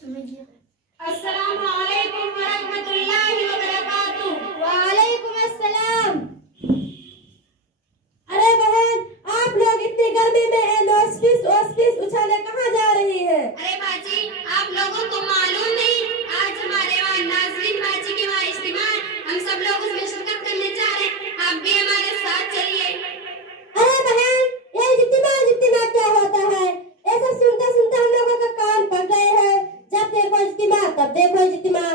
السلام علیکم ورحمۃ اللہ وبرکاتہ۔ وعلیکم السلام۔ ارے بہن، آپ لوگ اتنی گرمی میں نوسپیس اچھالے کہاں جا رہی ہے؟ ارے باجی، آپ لوگوں کو معلوم نہیں، آج ہمارے وہاں ناظرین باجی کے وہاں اجتماع ہے، ہم سب لوگ اس میں شرکت کرنے جا رہے ہیں، آپ بھی ہمارے ساتھ چلیے۔ ارے بہن، یہ اجتماع کیا ہوتا ہے؟ یہ سب سنتے سنتے ہم لوگوں کا کان پک گئے ہیں، جب دیکھو اجتماع تب دیکھو اجتماع۔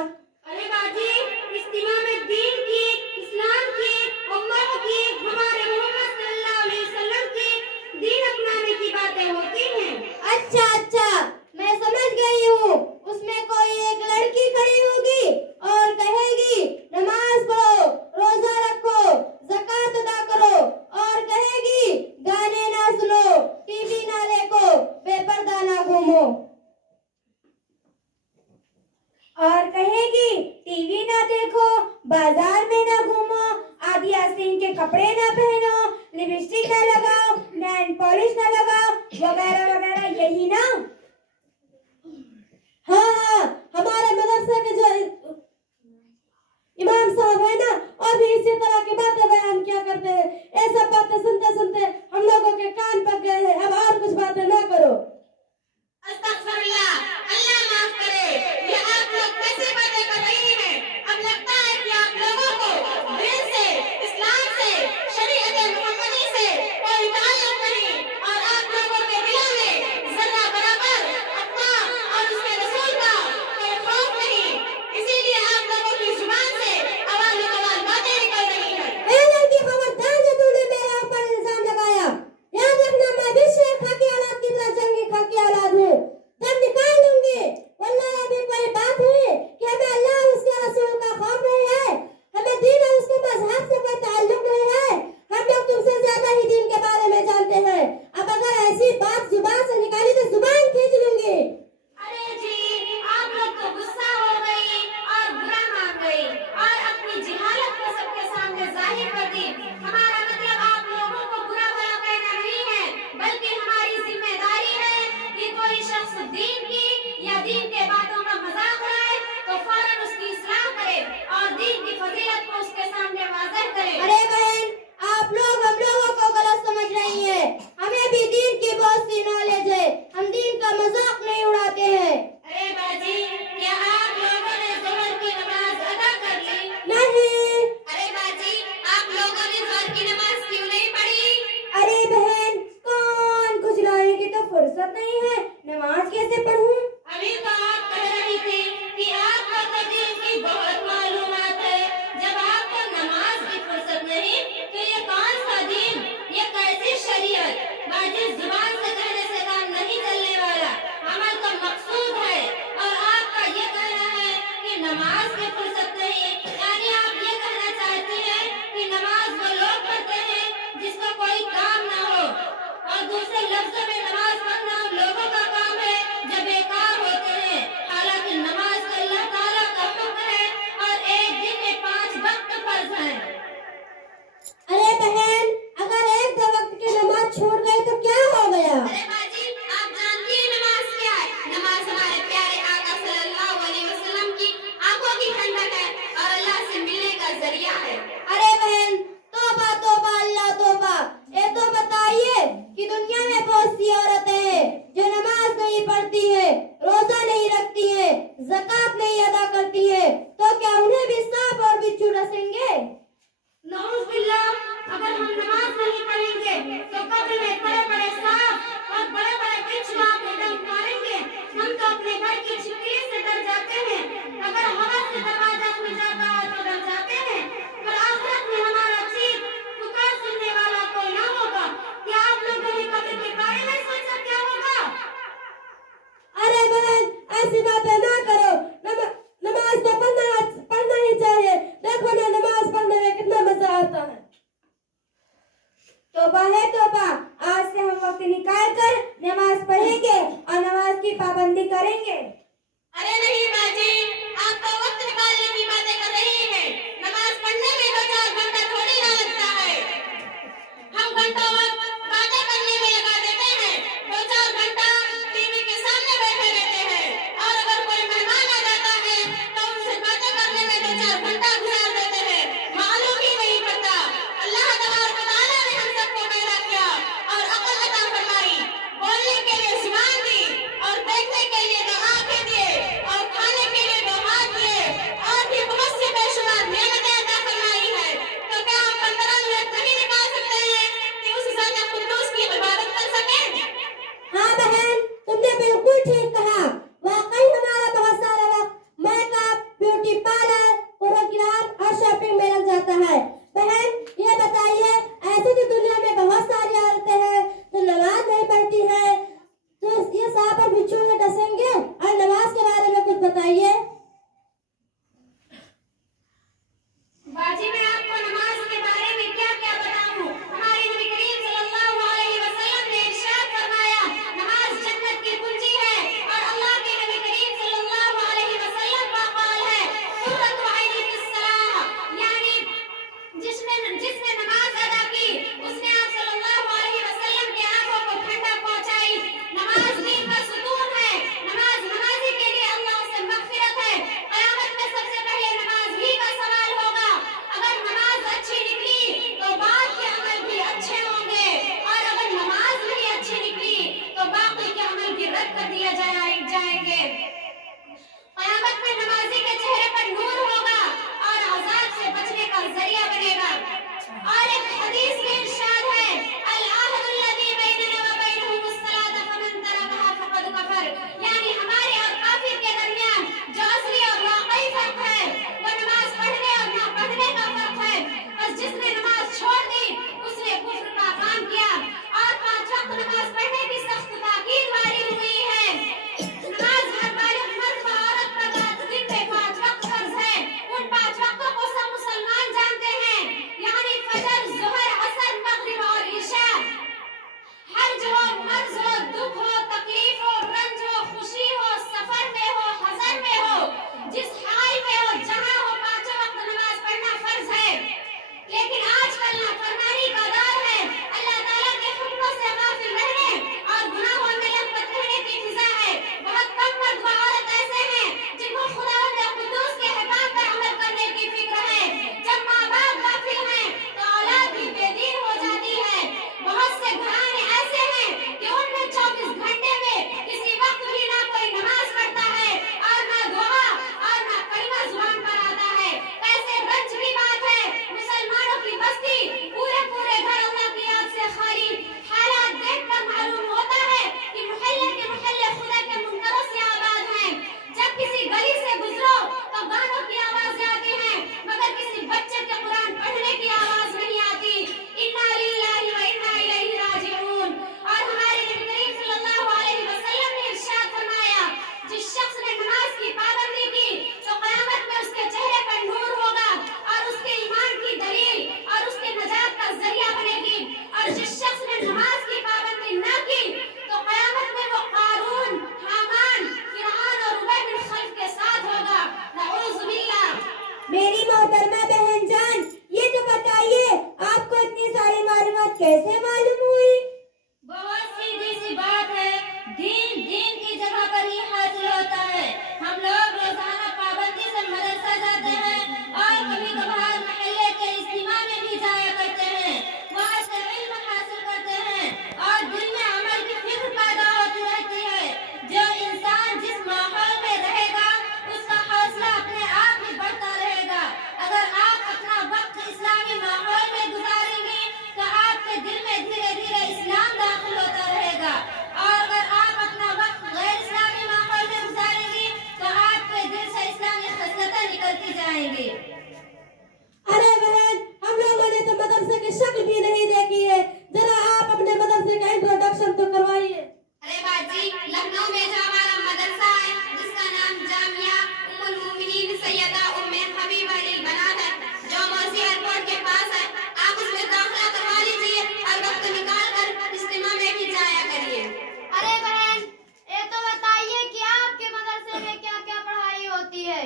ارے باجی، اجتماع میں دین کی، اسلام کی، امت کی، ہمارے محمد صلی اللہ علیہ وسلم کی دین اپنانے کی باتیں ہوتی ہیں۔ اچھا، میں سمجھ گئی ہوں، اس میں کوئی ایک لڑکی کھڑی ہوگی اور کہے گی نماز پڑھو، روزہ رکھو، زکوٰۃ ادا کرو، اور کہے گی گانے نہ سنو، ٹی وی نہ دیکھو، بے پردہ نہ گھومو، اور کہے گی ٹی وی نہ دیکھو، بازار میں نہ گھومو، آدھی آستین کے کپڑے نہ پہنو، لپسٹک نہ لگاؤ، نین پالش نہ لگاؤ، وغیرہ وغیرہ، یہی نا؟ ہاں، ہمارے مدرسے کے جو امام صاحب ہے نا، اور بھی اسی طرح کی باتیں بیان کیا کرتے ہیں۔ یہ سب باتیں سنتے سنتے ہم لوگوں کے کان پک گئے ہیں، اب اور کچھ باتیں نہ کرو۔ استغفر اللہ، اللہ معاف کرے، یہ آپ لوگ کیسی باتیں کر رہی ہیں؟ اب لگتا ہے کہ آپ لوگوں کو دین سے، اسلام سے، شریعت محمدی سے کوئی تعلق نہیں، اور آپ لوگوں کے دلوں میں ذرہ برابر اللہ اور اس کے رسول کا کوئی خوف نہیں، اسی لیے آپ لوگوں کی زبان سے اوال باتیں نکل رہی ہیں۔ اے لڑکی خبردار، جو تو نے میرے اوپر الزام لگایا، یاد رکھنا میں بھی شیخ خاکی اولاد کی طرح جنگی خاکی اولاد ہوں، جب نکال لوں گی۔ واللہ ابھی کوئی بات ہے کہ ہمیں اللہ اور اس کے رسول کا خوف نہیں ہے، ہمیں دین اور اس کے مذہب سے کوئی تعلق نہیں ہے، ہم لوگ تم سے زیادہ ہی دین کے بارے میں جانتے ہیں، اب اگر ایسی بات زبان سے نکالی تو زبان کھینچ لوں گی۔ ارے جی، آپ لوگ تو غصہ ہو گئی اور برا مان گئی اور اپنی جہالت کو سب کے سامنے ظاہر کر دی۔ ہمارا مطلب آپ لوگوں کو برا بھلا کہنا نہیں ہے، بلکہ ہماری ذمہ داری ہے کہ کوئی شخص دین کی یا دین کے باتوں کا مذاق اڑائے تو فوراً اس کی اصلاح کرے اور دین کی فضیلت کو اس کے سامنے واضح کرے۔ ارے بہن، آپ لوگ ہم لوگوں کو غلط سمجھ رہی ہیں، ہمیں بھی دین کی بہت سی نالج ہے، ہم دین کا مذاق نہیں اڑاتے ہیں۔ ارے باجی، کیا آپ لوگوں نے ظہر کی نماز ادا کر لی؟ نہیں۔ ارے باجی، آپ لوگوں نے ظہر کی نماز کیوں نہیں پڑھی؟ ارے بہن، کون کھجلانے کی تو فرصت نہیں ہے، نماز کیسے پڑھوں؟ ابھی تو آپ کہہ رہی تھی کہ آپ کو تو دین کی بہت معلومات ہے، جب آپ کو نماز کی فرصت نہیں تو یہ کون سا دین، یہ کیسی شریعت؟ باجی، زبان سے کہنے سے کام نہیں چلنے والا، عمل تو مقصود ہے، اور آپ کا یہ کہنا ہے کہ نماز کی فرصت نہیں، یعنی آپ یہ کہنا چاہتی ہیں کہ نماز وہ لوگ پڑھتے ہیں جس کو کوئی کام نہ ہو، اور دوسرے لفظوں میں نماز پڑھنا ہم لوگوں کا کام ہے جو بیکار ہوتے ہیں، حالانکہ نماز تو اللہ تعالیٰ کا حکم ہے اور ایک دن میں 5 وقت فرض ہیں۔ ارے بہن، اگر ایک دو وقت کی نماز چھوٹ گئی تو کیا ہو گیا؟ ارے باجی، آپ جانتی ہیں نماز کیا ہے؟ نماز ہمارے پیارے آقا صلی اللہ علیہ وسلم کی آنکھوں کی ٹھنڈک ہے اور اللہ سے ملنے کا ذریعہ ہے۔ ارے بہن، توبہ توبہ اللہ توبہ، یہ تو بتائیے کہ دنیا میں بہت سی عورتیں ہیں جو نماز نہیں پڑھتی ہیں، روزہ نہیں رکھتی ہیں، زکوٰۃ نہیں ادا کرتی ہیں، تو کیا انہیں بھی سانپ اور بچھو ڈسیں گے؟ نعوذ باللہ، اگر ہم نماز نہیں پڑھیں گے تو قبر میں بڑے بڑے سانپ اور بڑے بڑے بچھو آپ کو ڈنک ماریں گے، ہم تو اپنے گھر کی چھپکلی سے ڈر جاتے ہیں، اگر ہوا سے دروازہ کھل جاتا ہے تو ڈر جاتے ہیں، پر آخرت میں ہمارا چیخ پکار سننے والا کوئی نہ ہوگا، کیا آپ لوگوں نے قبر کے بارے میں سوچا کیا ہوگا؟ ارے بہن، ایسی باتیں نہ کرو، نماز تو پڑھنا ہی چاہیے، دیکھو نا نماز پڑھنے میں کتنا مزہ آتا ہے۔ توبہ ہے توبہ، آج سے ہم وقت نکال کر نماز پڑھیں گے اور نماز کی پابندی کریں گے۔ ارے نہیں باجی، آپ تو وقت نکالنے کی باتیں کر رہی ہیں، نماز پڑھنے میں 2-4 گھنٹہ تھوڑی نہ لگتا ہے، ہم گھنٹوں وقت باتیں کرنے میں لگا دیتے ہیں، 2-4 گھنٹہ ٹی وی کے سامنے بیٹھے رہتے ہیں، اور اگر کوئی